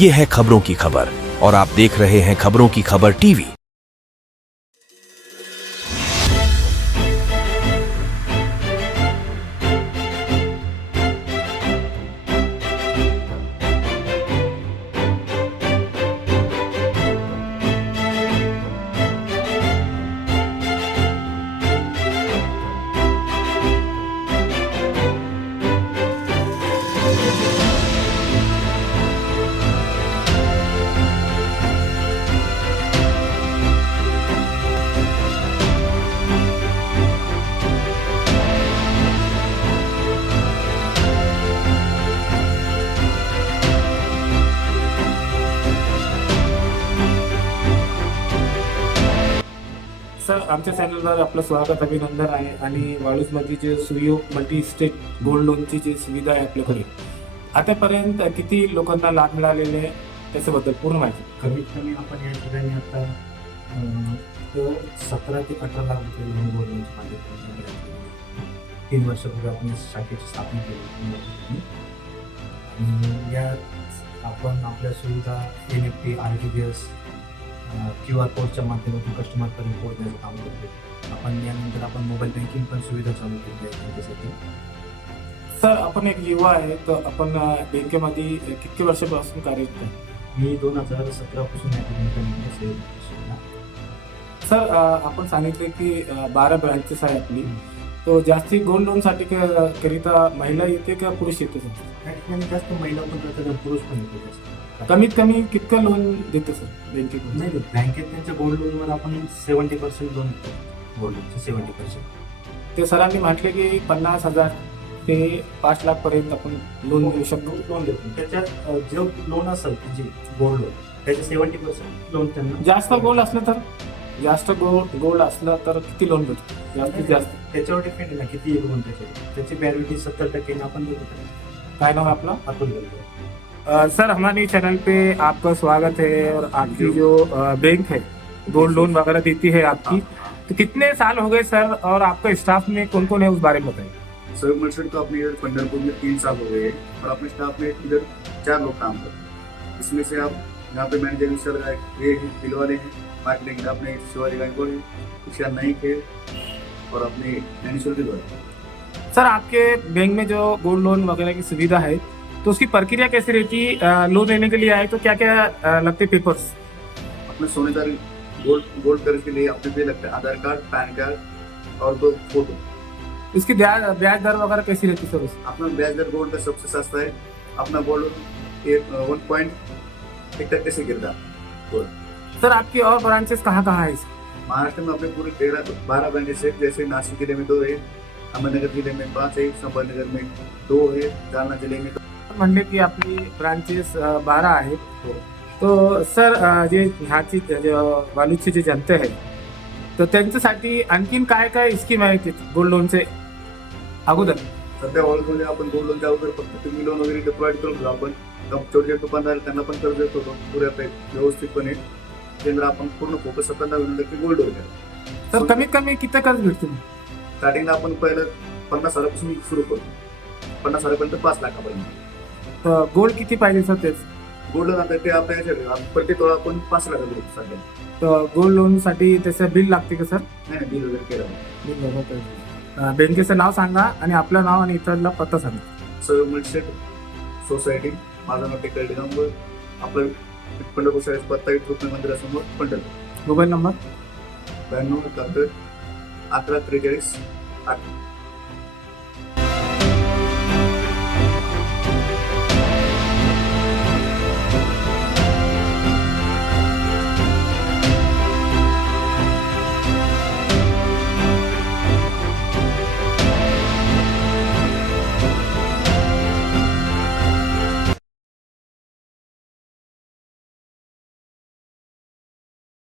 ये है खबरों की खबर और आप देख रहे हैं खबरों की खबर टीवी। सर, आमच्या चॅनलवर आपलं स्वागत अभिनंदन आहे आणि वाळूजमध्ये जे सुयोग मल्टी इस्टेट गोल्ड लोनची जी सुविधा आहे आपल्याकडे आतापर्यंत किती लोकांना लाभ मिळालेले आहे त्याच्याबद्दल पूर्ण माहिती. कमीत कमी आपण या ठिकाणी आता 17 ते 18 लाख रुपये लोन बोलण्याची मागितली. 3 वर्षापूर्वी आपण शाखेची स्थापना केली आणि यात आपण आपल्या सुविधा NFT, RTGS, QR कोडच्या माध्यमातून कस्टमरपर्यंत पोहोचण्याचं काम करतो. आपण यानंतर आपण मोबाईल बँकिंग पण सुविधा चालू केली आहे त्यांच्यासाठी. सर, आपण एक युवा आहे तर आपण बँकेमध्ये किती वर्षापासून कार्यरत आहे? मी 2017 पासून या ठिकाणी सेवा शिकला. सर, आपण सांगितले की 12 ब्रांचेस आहे आपली, तो जास्ती गोल्ड लोनसाठी करिता महिला येते का पुरुष येते? सर, या ठिकाणी जास्त महिला पण करतात, पुरुष पण येतो जास्त. कमीत कमी कितकं लोन देते सर बँकेकडून? नाही, बँकेत त्यांच्या गोल्ड लोनवर आपण 70% लोन देतो. गोल्ड लोनचं 70%. ते सरांनी म्हटले की 50,000 ते 5 लाख पर्यंत आपण लोन देऊ शकतो. लोन देतो. त्याच्यात जो लोन असेल जे गोल्ड लोन त्याचे 70% लोन त्यांना. जास्त गोल्ड असलं तर गोल्ड असलं तर किती लोन भेटतो जास्तीत जास्त? त्याच्यावर डिपेंड आहे ना किती लोन त्याची व्हॅलिडिटी 70% आपण देतो. काय नाम है आपला? अतुल गल्ले. सर, हमारे चैनल पे आपका स्वागत है और आपकी जो बैंक है गोल्ड लोन वगैरह देती है आपकी, तो कितने साल हो गए सर और आपका स्टाफ में कौन कौन है उस बारे में बताइए. सर, मर्चेंट तो अपने इधर पंढरपुर में 3 साल हो गए हैं और अपने स्टाफ में इधर 4 लोग काम करते हैं. इसमें से आप यहाँ पे मैनेजर सर ये दिलवाले हैं, मार्केटिंग अपने शिवाजी गायकवाड़ है, ईशान नाइक है और अपने ज्ञानेश्वर दिलवाले. सर, आपके बैंक में जो गोल्ड लोन वगैरह की सुविधा है तो उसकी प्रक्रिया कैसी रहती है? लोन लेने के लिए आए तो क्या क्या लगते पेपर्स? अपने सोनेदार गोल्ड कर्ज के लिए अपने पे लगता है आधार कार्ड, पैन कार्ड और 2 फोटो. इसकी ब्याज दर वगैरह कैसी रहती है सर? अपना ब्याज दर गोल्ड का सबसे सस्ता है. अपना गोल्ड 1.1% से गिरता है. सर, आपकी और ब्रांचेस कहाँ कहाँ है? महाराष्ट्र में अपने पूरे 12 ब्रांचेस है. जैसे नासिक जिले में 2 है, अहमदनगर जिले में 5 है, संभाजीनगर में 2 है, जालना जिले में म्हणले की आपली ब्रांचेस 12 आहेत. तो सर, जे ह्याची वालूची जे जनता आहे तर त्यांच्यासाठी आणखीन काय काय स्कीम आहे गोल्ड लोनचे अगोदर? सध्या ओळखले आपण गोल्ड लोनच्या अगोदर फक्त तुम्ही लोन वगैरे प्रोव्हाइड करतो. आपण छोटे दुकानदार त्यांना पण कर्ज देतो पुऱ्या व्यवस्थितपणे. केंद्र आपण पूर्ण फोकस 97% गोल्ड वर. तर कमीत कमी किती कर्ज भेटतो? स्टार्टिंगला आपण पहिलं 50,000पासून सुरू करतो. 50,000पर्यंत 5 लाखापर्यंत. तर गोल्ड किती पाहिजे सर? तेच गोल्ड लोन आता ते आपल्या याच्यात प्रत्येक वेळा आपण 5 लाख देतो सध्या. तर गोल्ड लोन साठी त्याचं बिल लागते का सर? नाही, बिल वगैरे केलं. बिल वगैरे. बँकेचं नाव सांगा आणि आपलं नाव आणि इतरला पत्ता सांगा. सर, मल्टीस्टेट सोसायटी, माझं नाव टेकल नंबर, आपलं पंढरपूर शाळेत पत्ता रुपये मंदिरासमोर पंढरपूर. Mobile number 92 71 11 43 8.